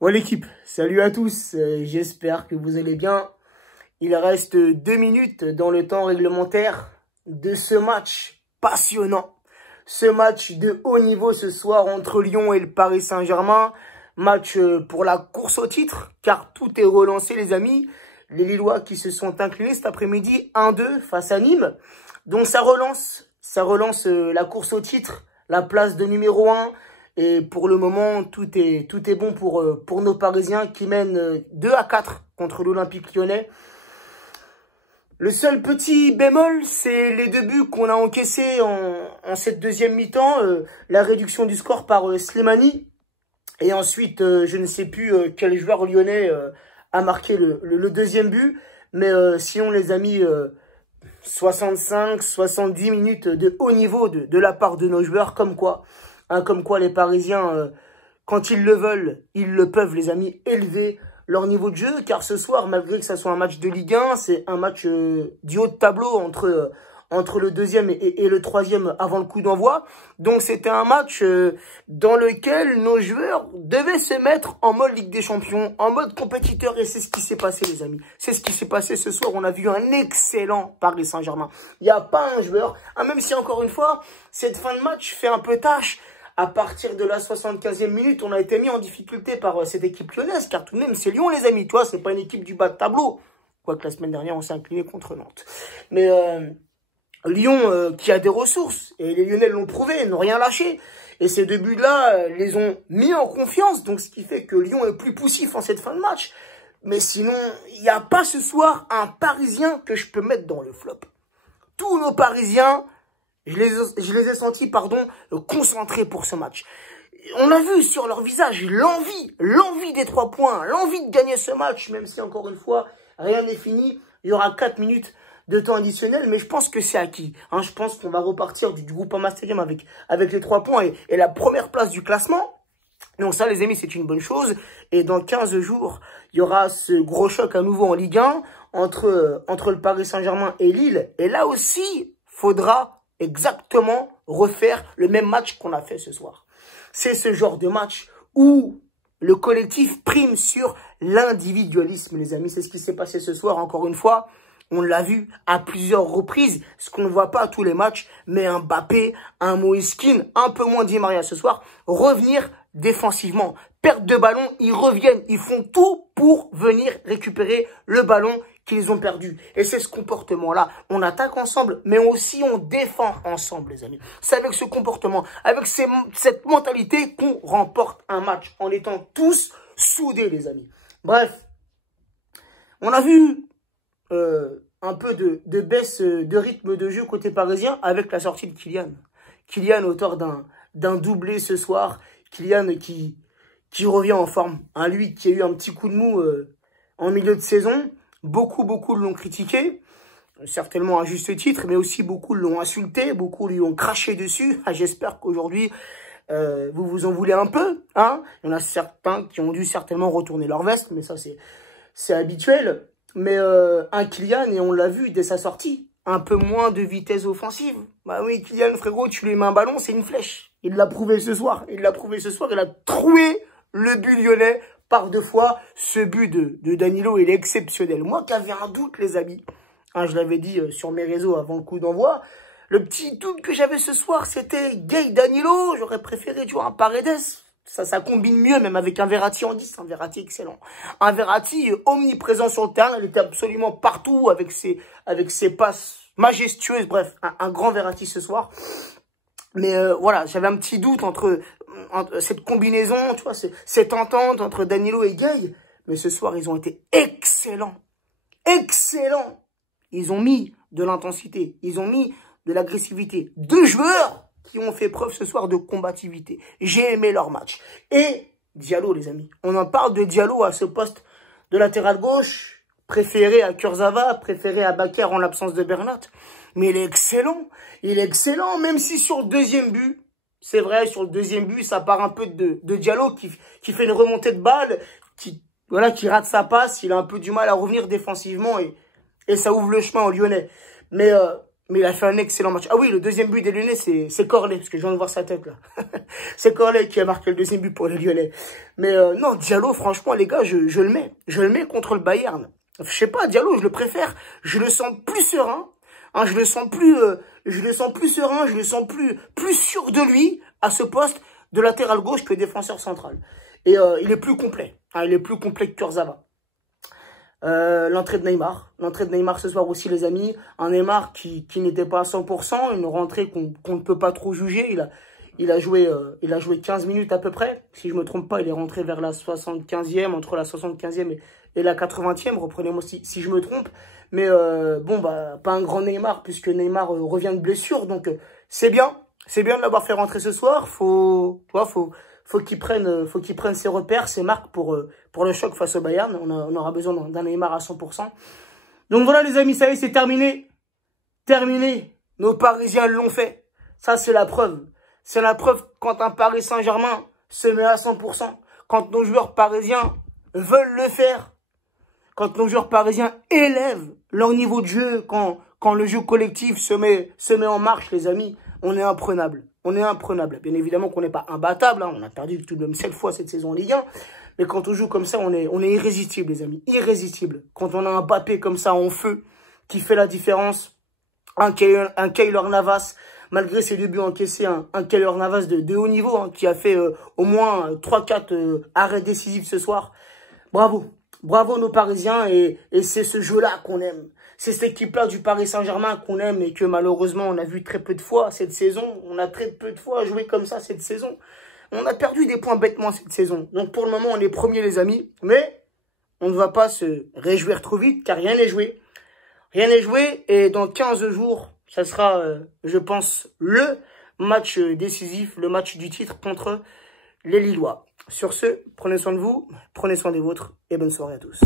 Ouais l'équipe, salut à tous, j'espère que vous allez bien. Il reste 2 minutes dans le temps réglementaire de ce match passionnant. Ce match de haut niveau ce soir entre Lyon et le Paris Saint-Germain. Match pour la course au titre, car tout est relancé les amis. Les Lillois qui se sont inclinés cet après-midi 1-2 face à Nîmes. Donc ça relance la course au titre, la place de numéro 1. Et pour le moment, tout est bon pour nos Parisiens qui mènent 2-4 contre l'Olympique Lyonnais. Le seul petit bémol, c'est les 2 buts qu'on a encaissés en cette deuxième mi-temps. La réduction du score par Slimani. Et ensuite, je ne sais plus quel joueur lyonnais a marqué le deuxième but. Mais sinon, les amis, 65-70 minutes de haut niveau de la part de nos joueurs, comme quoi les Parisiens, quand ils le veulent, ils le peuvent, les amis, élever leur niveau de jeu. Car ce soir, malgré que ça soit un match de Ligue 1, c'est un match du haut de tableau entre le deuxième et le troisième avant le coup d'envoi. Donc c'était un match dans lequel nos joueurs devaient se mettre en mode Ligue des Champions, en mode compétiteur. Et c'est ce qui s'est passé, les amis. C'est ce qui s'est passé ce soir. On a vu un excellent Paris Saint-Germain. Il n'y a pas un joueur, même si encore une fois, cette fin de match fait un peu tâche. À partir de la 75e minute, on a été mis en difficulté par cette équipe lyonnaise, car tout de même, c'est Lyon, les amis. Tu vois, c'est pas une équipe du bas de tableau. Quoique la semaine dernière, on s'est incliné contre Nantes. Mais Lyon, qui a des ressources, et les Lyonnais l'ont prouvé, n'ont rien lâché. Et ces 2 buts-là les ont mis en confiance. Donc, ce qui fait que Lyon est plus poussif en cette fin de match. Mais sinon, il n'y a pas ce soir un Parisien que je peux mettre dans le flop. Tous nos Parisiens... Je les ai sentis, concentrés pour ce match. On a vu sur leur visage l'envie des 3 points, l'envie de gagner ce match, même si encore une fois, rien n'est fini. Il y aura 4 minutes de temps additionnel, mais je pense que c'est acquis. Je pense qu'on va repartir du Groupama Stadium avec les 3 points et la première place du classement. Donc ça, les amis, c'est une bonne chose. Et dans 15 jours, il y aura ce gros choc à nouveau en Ligue 1 entre le Paris Saint-Germain et Lille. Et là aussi, faudra exactement refaire le même match qu'on a fait ce soir. C'est ce genre de match où le collectif prime sur l'individualisme, les amis. C'est ce qui s'est passé ce soir, encore une fois. On l'a vu à plusieurs reprises, ce qu'on ne voit pas à tous les matchs. Mais un Mbappé, un Moïse Kean, un peu moins Di Maria ce soir, revenir défensivement. Perte de ballon, ils reviennent, ils font tout pour venir récupérer le ballon qu'ils ont perdu. Et c'est ce comportement-là. On attaque ensemble, mais aussi on défend ensemble, les amis. C'est avec ce comportement, avec cette mentalité qu'on remporte un match, en étant tous soudés, les amis. Bref, on a vu un peu de baisse de rythme de jeu côté parisien avec la sortie de Kylian. Kylian, auteur d'un doublé ce soir. Kylian qui revient en forme. Lui qui a eu un petit coup de mou en milieu de saison. Beaucoup l'ont critiqué, certainement à juste titre, mais aussi beaucoup l'ont insulté, beaucoup lui ont craché dessus. J'espère qu'aujourd'hui, vous vous en voulez un peu. Il y en a certains qui ont dû certainement retourner leur veste, mais ça, c'est habituel. Mais un Kylian, et on l'a vu dès sa sortie, un peu moins de vitesse offensive. Bah oui, Kylian, frérot, tu lui mets un ballon, c'est une flèche. Il l'a prouvé ce soir. Il a troué le but lyonnais par 2 fois. Ce but de Danilo, il est exceptionnel. Moi qui avais un doute, les amis, je l'avais dit sur mes réseaux avant le coup d'envoi, le petit doute que j'avais ce soir, c'était Gay Danilo. J'aurais préféré jouer un Paredes. Ça combine mieux, même avec un Verratti en 10, un Verratti excellent. Un Verratti omniprésent sur le terrain, il était absolument partout avec ses passes majestueuses. Bref, un grand Verratti ce soir. Mais voilà, j'avais un petit doute entre cette combinaison, tu vois, cette entente entre Danilo et Gay. Mais ce soir, ils ont été excellents. Excellents. Ils ont mis de l'intensité. Ils ont mis de l'agressivité. 2 joueurs qui ont fait preuve ce soir de combativité. J'ai aimé leur match. Et Diallo, les amis. On en parle de Diallo à ce poste de latéral gauche, préféré à Kurzawa, préféré à Bakar en l'absence de Bernat. Mais il est excellent. Il est excellent, même si sur le deuxième but, c'est vrai, sur le deuxième but, ça part un peu de Diallo qui fait une remontée de balle, qui rate sa passe. Il a un peu du mal à revenir défensivement et ça ouvre le chemin aux Lyonnais. Mais Mais il a fait un excellent match. Ah oui, le deuxième but des Lyonnais, c'est Corlet, parce que je viens de voir sa tête, là. C'est Corlet qui a marqué le deuxième but pour les Lyonnais. Mais non, Diallo, franchement, les gars, je le mets. Je le mets contre le Bayern. Je sais pas, Diallo, je le préfère. Je le sens plus serein. Hein, je le sens plus serein. Je le sens plus sûr de lui à ce poste de latéral gauche que défenseur central. Et il est plus complet. Hein, il est plus complet que Kurzawa. L'entrée de Neymar. L'entrée de Neymar ce soir aussi, les amis. Un Neymar qui n'était pas à 100%. Une rentrée qu'on ne peut pas trop juger. Il a joué 15 minutes à peu près. Si je me trompe pas, il est rentré vers la 75e, entre la 75e et la 80e. Reprenez-moi si je me trompe. Mais bon, bah, pas un grand Neymar, puisque Neymar revient de blessure. Donc, c'est bien. C'est bien de l'avoir fait rentrer ce soir. Faut qu'il prenne ses repères, ses marques pour le choc face au Bayern. On aura besoin d'un Neymar à 100%. Donc voilà les amis, ça y est, c'est terminé. Terminé. Nos Parisiens l'ont fait. Ça, c'est la preuve. C'est la preuve quand un Paris Saint-Germain se met à 100%. Quand nos joueurs parisiens veulent le faire. Quand nos joueurs parisiens élèvent leur niveau de jeu. Quand le jeu collectif se met en marche, les amis, on est imprenable. On est imprenable. Bien évidemment qu'on n'est pas imbattable. Hein. On a perdu tout de même 7 fois cette saison en Ligue 1. Mais quand on joue comme ça, on est irrésistible, les amis. Irrésistible. Quand on a un Mbappé comme ça en feu, qui fait la différence, un Keylor Navas, malgré ses débuts encaissés, un Keylor Navas de haut niveau, hein, qui a fait au moins 3-4 arrêts décisifs ce soir. Bravo. Bravo nos Parisiens. Et c'est ce jeu-là qu'on aime. C'est cette équipe-là du Paris Saint-Germain qu'on aime et que malheureusement on a vu très peu de fois cette saison. On a très peu de fois joué comme ça cette saison. On a perdu des points bêtement cette saison. Donc pour le moment on est premiers les amis. Mais on ne va pas se réjouir trop vite car rien n'est joué. Rien n'est joué et dans 15 jours, ça sera je pense le match décisif, le match du titre contre les Lillois. Sur ce, prenez soin de vous, prenez soin des vôtres et bonne soirée à tous.